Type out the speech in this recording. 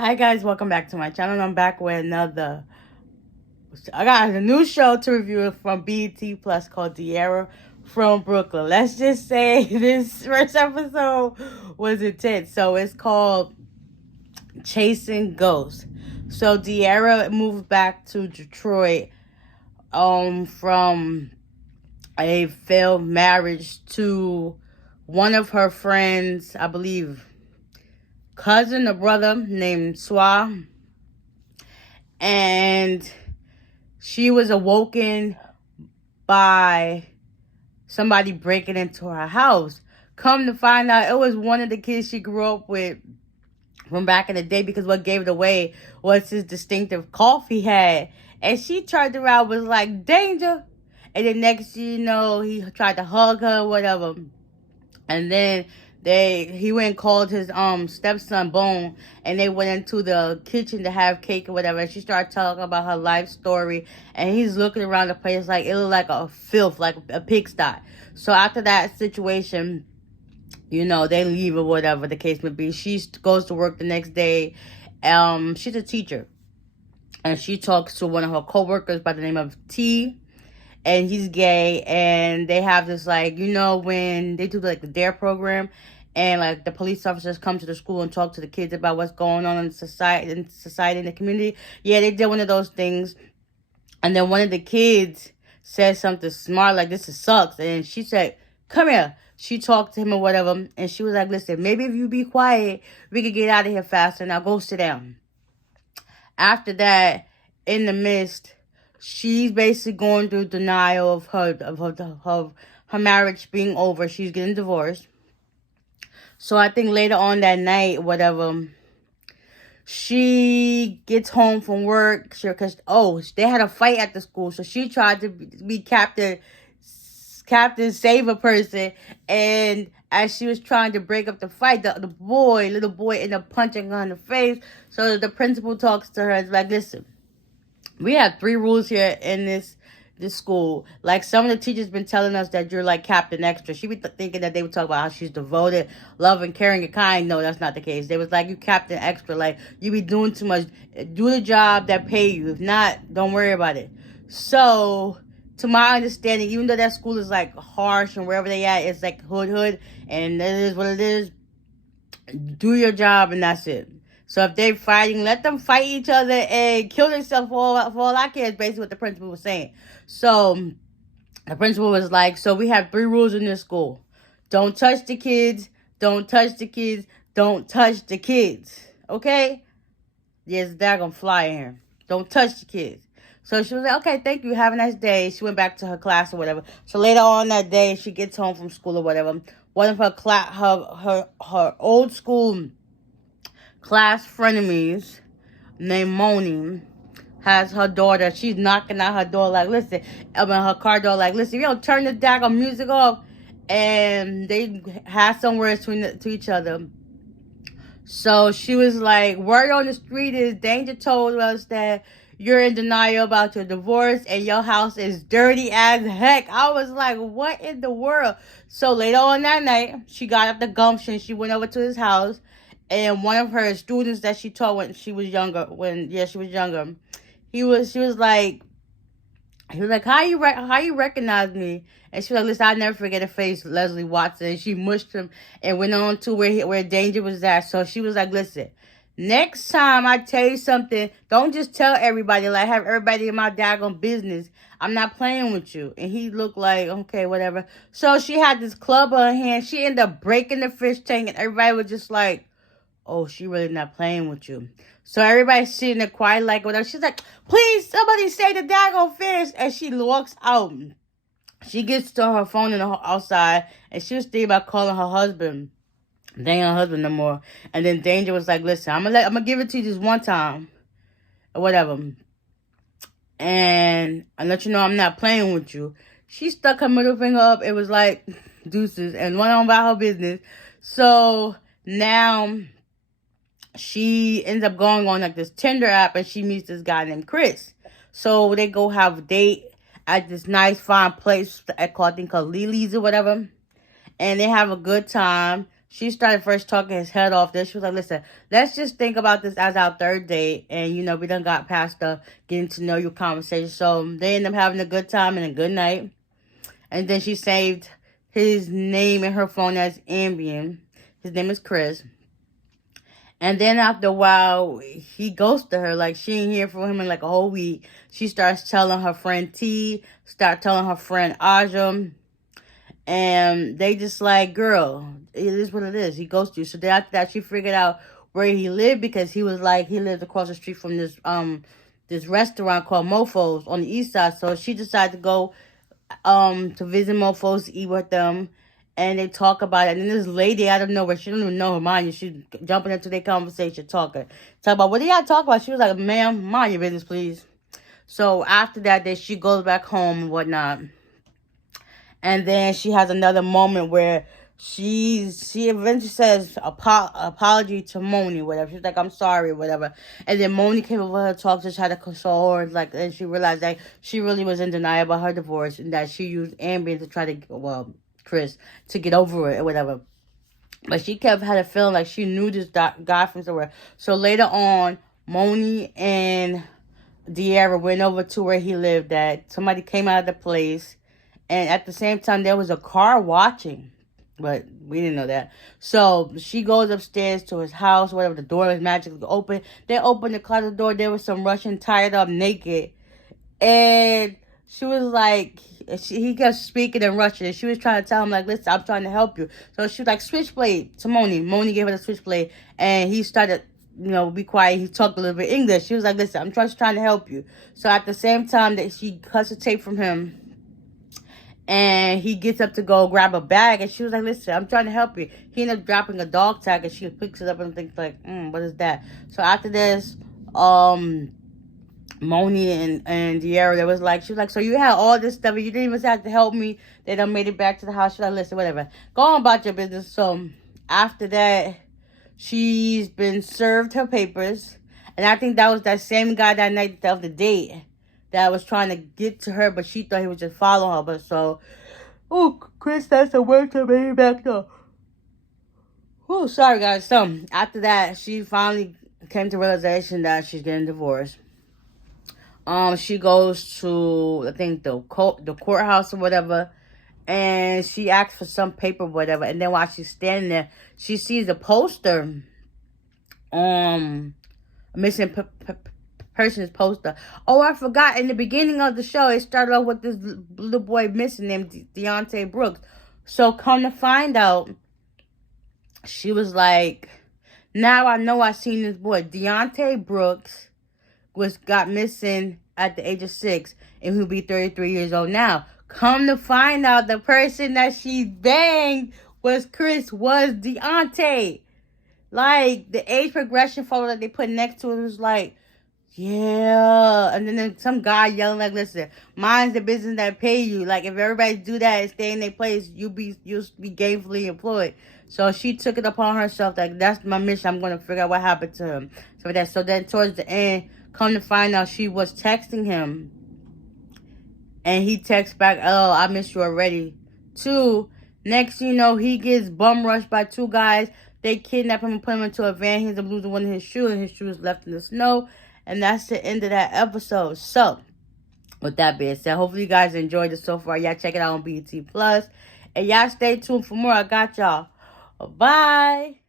Hi guys, welcome back to my channel. I'm back with I got a new show to review from BET Plus called Diarra from Brooklyn. Let's just say this first episode was intense. So it's called Chasing Ghosts. So Diarra moved back to Detroit from a failed marriage to one of her friends, I believe cousin or brother named S1XE1, and she was awoken by somebody breaking into her house. Come to find out, it was one of the kids she grew up with from back in the day, because what gave it away was his distinctive cough he had. And she turned around, was like, danger. And then next thing you know, he tried to hug her, whatever. And then he went and called his stepson Bone, and they went into the kitchen to have cake or whatever. And she started talking about her life story, and he's looking around the place like it looked like a filth, like a pigsty. So after that situation, they leave or whatever the case may be. She goes to work the next day. She's a teacher, and she talks to one of her coworkers by the name of T, and he's gay, and they have this, like, when they do like the DARE program, and like the police officers come to the school and talk to the kids about what's going on in society in the community. Yeah, they did one of those things, and then one of the kids said something smart like, "This sucks," and she said, "Come here." She talked to him or whatever, and she was like, "Listen, maybe if you be quiet, we could get out of here faster. Now go sit down." After that, in the midst, she's basically going through denial of her marriage being over. She's getting divorced. So I think later on that night, whatever, she gets home from work. Because they had a fight at the school, so she tried to be Captain Save a person, and as she was trying to break up the fight, the little boy ended up punching her in the face. So the principal talks to her and is like, "Listen, we have 3 rules here in this school. Like, some of the teachers been telling us that you're like Captain Extra." She be thinking that they would talk about how she's devoted, loving, caring, and kind. No, that's not the case. They was like, "You Captain Extra, like you be doing too much. Do the job that pay you. If not, don't worry about it." So, to my understanding, even though that school is like harsh and wherever they at, it's like hood, and it is what it is. Do your job and that's it. So if they're fighting, let them fight each other and kill themselves for all I care, is basically what the principal was saying. So the principal was like, "So we have 3 rules in this school. Don't touch the kids, don't touch the kids, don't touch the kids. Okay? Yes, they're gonna fly in here. Don't touch the kids." So she was like, "Okay, thank you. Have a nice day." She went back to her class or whatever. So later on that day, she gets home from school or whatever. One of her old school class frenemies named Moni has her daughter. She's knocking at her door like, "Listen," her car door like, "Listen, you don't turn the daggone music off." And they had some words to each other. So she was like, "Word on the street is Danger told us that you're in denial about your divorce and your house is dirty as heck." I was like, what in the world? So later on that night, she got up the gumption. She went over to his house, and one of her students that she taught when she was younger, she was like, "How you recognize me?" And she was like, "Listen, I'll never forget her face, Leslie Watson." And she mushed him and went on to where Danger was at. So she was like, "Listen, next time I tell you something, don't just tell everybody, like have everybody in my daggone business. I'm not playing with you." And he looked like, okay, whatever. So she had this club on her hand. She ended up breaking the fish tank, and everybody was just like, "Oh, she really not playing with you." So everybody's sitting there quiet, like whatever. She's like, "Please, somebody say the daggone fish." And she walks out. She gets to her phone outside, and she was thinking about calling her husband. They ain't her husband no more. And then Danger was like, "Listen, I'm gonna give it to you this one time, or whatever, and I let you know I'm not playing with you." She stuck her middle finger up. It was like deuces, and went on about her business. So now she ends up going on like this Tinder app, and she meets this guy named Chris. So they go have a date at this nice fine place called Lily's or whatever, and they have a good time. she started first talking his head off. Then she was like, listen, let's just think about this as our third date. And, you know, we done got past the getting to know you conversation. So they ended up having a good time and a good night. And then she saved his name in her phone as Ambien. His name is Chris. And then after a while, he ghosted her. Like, she ain't hear from him in like a whole week. She starts telling her friend T, start telling her friend Aja. And they just like, girl, it is what it is. He ghosted you. So then after that, she figured out where he lived, because he was like, he lived across the street from this restaurant called Mofo's on the east side. So she decided to go to visit Mofo's, to eat with them. And they talk about it. And then this lady out of nowhere, she don't even know her, mind you, she's jumping into their conversation, talking. Talk about, what do y'all talk about? She was like, ma'am, mind your business, please. So after that, then she goes back home and whatnot. And then she has another moment where she eventually says apology to Moni, whatever. She's like, I'm sorry, whatever. And then Moni came over her, talked to try to console her, like, and she realized that she really was in denial about her divorce, and that she used Ambien to try to, well, Chris, to get over it or whatever. But she had a feeling like she knew this guy from somewhere. So later on, Moni and Diarra went over to where he lived at. Somebody came out of the place. And at the same time, there was a car watching. But we didn't know that. So she goes upstairs to his house, whatever. The door was magically open. They opened the closet door. There was some Russian tied up naked. And she was like, he kept speaking in Russian. And she was trying to tell him, like, listen, I'm trying to help you. So she was like, switchblade to Moni. Moni gave her the switchblade. And he started, you know, be quiet. He talked a little bit English. She was like, listen, I'm just trying to help you. So at the same time that she cuts the tape from him, and he gets up to go grab a bag, and she was like, listen, I'm trying to help you. He ended up dropping a dog tag, and she picks it up and thinks like, what is that? So after this, Moni and Diarra, they was like, she was like, so you had all this stuff, and you didn't even have to help me. They done made it back to the house. She's like, listen, whatever. Go on about your business. So after that, she's been served her papers. And I think that was that same guy that night of the date that was trying to get to her, but she thought he was just following her. But so, Chris, that's the word to me back there. Oh, sorry, guys. So after that, she finally came to realization that she's getting divorced. She goes to, I think, the courthouse or whatever, and she asks for some paper or whatever. And then while she's standing there, she sees a poster missing person's poster. Oh, I forgot. In the beginning of the show, it started off with this little boy missing named Deonte Brooks. So come to find out, she was like, now I know I seen this boy. Deonte Brooks got missing at the age of 6, and he'll be 33 years old now. Come to find out, the person that she banged was Deonte. Like, the age progression photo that they put next to it was like, yeah. And then some guy yelling like, listen, mine's the business that pay you. Like, if everybody do that and stay in their place, you'll be gainfully employed. So she took it upon herself, like, that's my mission. I'm going to figure out what happened to him. So then towards the end, come to find out, she was texting him. And he texts back, oh, I miss you already. 2, next you know, he gets bum rushed by 2 guys. They kidnap him and put him into a van. He ends up losing one of his shoes, and his shoe is left in the snow. And that's the end of that episode. So, with that being said, hopefully you guys enjoyed it so far. Y'all check it out on BET Plus. And y'all stay tuned for more. I got y'all. Bye.